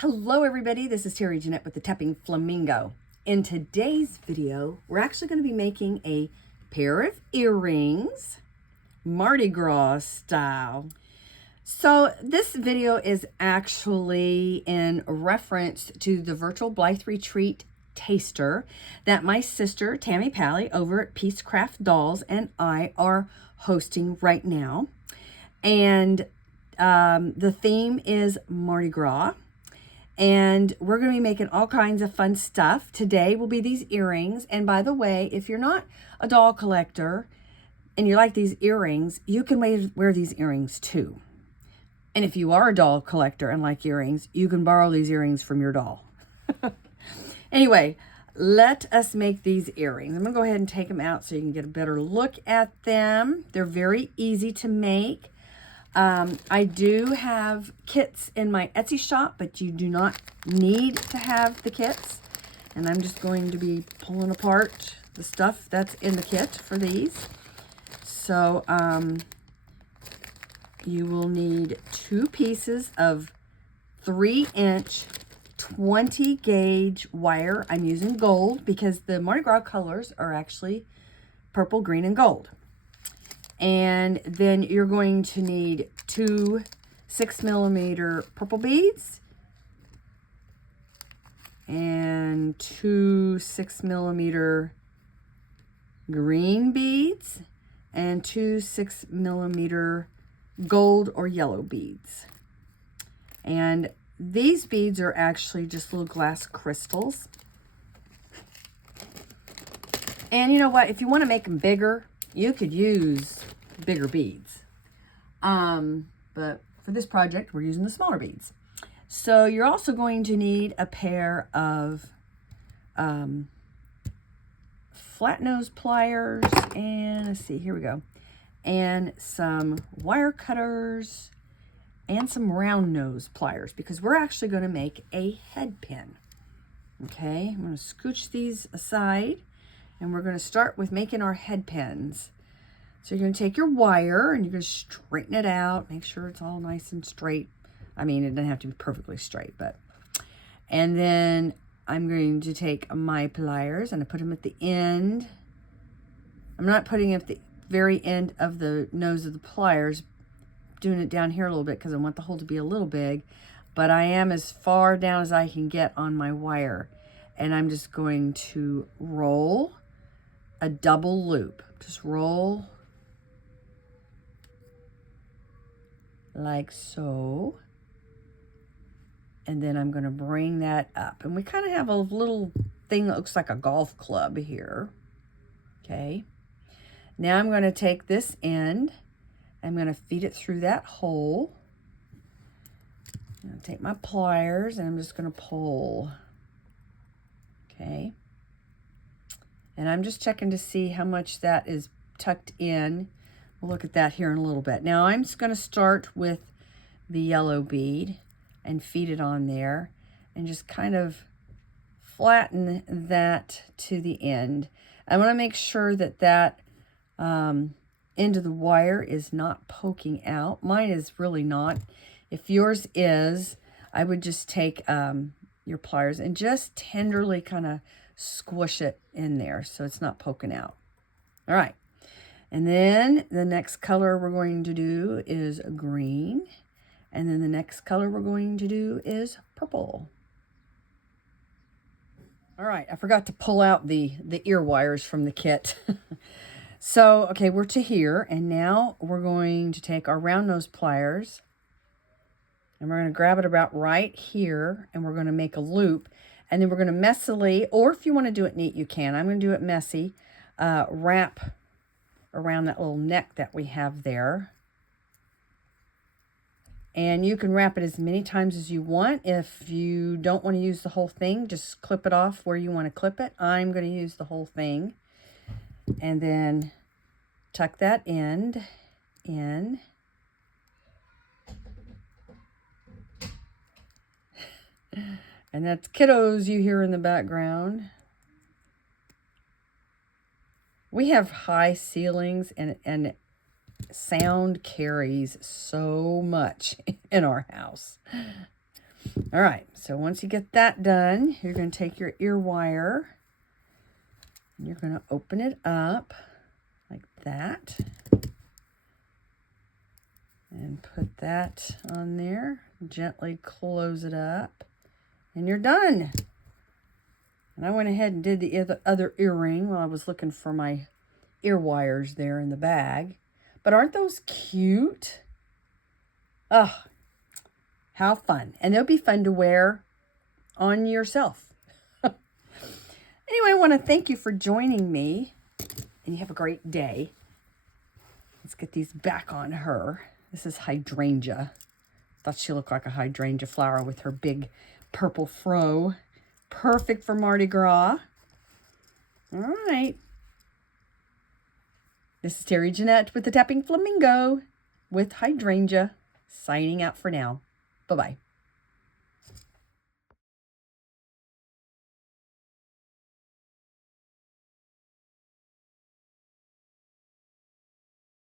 Hello everybody, this is Terry Jeanette with the Tappingflamingo. In today's video, we're actually going to be making a pair of earrings, Mardi Gras style. So this video is actually in reference to the virtual Blythe Retreat taster that my sister Tammy Pally over at Blythe Dolls and I are hosting right now. And the theme is Mardi Gras. And we're going to be making all kinds of fun stuff. Today will be these earrings. And by the way, if you're not a doll collector and you like these earrings, you can wear these earrings too. And if you are a doll collector and like earrings, you can borrow these earrings from your doll. Anyway, let us make these earrings. I'm going to go ahead and take them out so you can get a better look at them. They're very easy to make. I do have kits in my Etsy shop, but you do not need to have the kits. And I'm just going to be pulling apart the stuff that's in the kit for these. So, you will need 2 pieces of 3-inch 20 gauge wire. I'm using gold because the Mardi Gras colors are actually purple, green, and gold. And then you're going to need 2 6mm purple beads and 2 6mm green beads and 2 6mm gold or yellow beads. And these beads are actually just little glass crystals. And you know what? If you want to make them bigger, you could use bigger beads. But for this project, we're using the smaller beads. So you're also going to need a pair of flat nose pliers. And let's see, here we go. And some wire cutters and some round nose pliers because we're actually going to make a head pin. Okay, I'm going to scooch these aside and we're going to start with making our head pins. So you're going to take your wire and you're going to straighten it out. Make sure it's all nice and straight. I mean, it doesn't have to be perfectly straight, but. And then I'm going to take my pliers and I put them at the end. I'm not putting it at the very end of the nose of the pliers. Doing it down here a little bit because I want the hole to be a little big. But I am as far down as I can get on my wire. And I'm just going to roll a double loop. Just roll like so. And then I'm going to bring that up. And we kind of have a little thing that looks like a golf club here. Okay. Now I'm going to take this end. I'm going to feed it through that hole. I'm going to take my pliers and I'm just going to pull. Okay. And I'm just checking to see how much that is tucked in. We'll look at that here in a little bit. Now I'm just going to start with the yellow bead and feed it on there and just kind of flatten that to the end. I want to make sure that that end of the wire is not poking out. Mine is really not. If yours is, I would just take your pliers and just tenderly kind of squish it in there so it's not poking out. All right. And then the next color we're going to do is green. And then the next color we're going to do is purple. All right. I forgot to pull out the ear wires from the kit. So, okay, we're to here. And now we're going to take our round nose pliers. And we're going to grab it about right here. And we're going to make a loop. And then we're going to messily, or if you want to do it neat, you can. I'm going to do it messy. Wrap around that little neck that we have there. And you can wrap it as many times as you want. If you don't want to use the whole thing, just clip it off where you want to clip it. I'm going to use the whole thing. And then tuck that end in. And that's kiddos you hear in the background. We have high ceilings and sound carries so much in our house. All right, so once you get that done, you're going to take your ear wire and you're going to open it up like that. And put that on there. Gently close it up. And you're done. And I went ahead and did the other earring while I was looking for my ear wires there in the bag. But aren't those cute? Oh, how fun. And they'll be fun to wear on yourself. Anyway, I want to thank you for joining me. And you have a great day. Let's get these back on her. This is hydrangea. Thought she looked like a hydrangea flower with her big purple fro. Perfect for Mardi Gras. All right. This is Terry Jeanette with the Tapping Flamingo with hydrangea. Signing out for now. Bye-bye.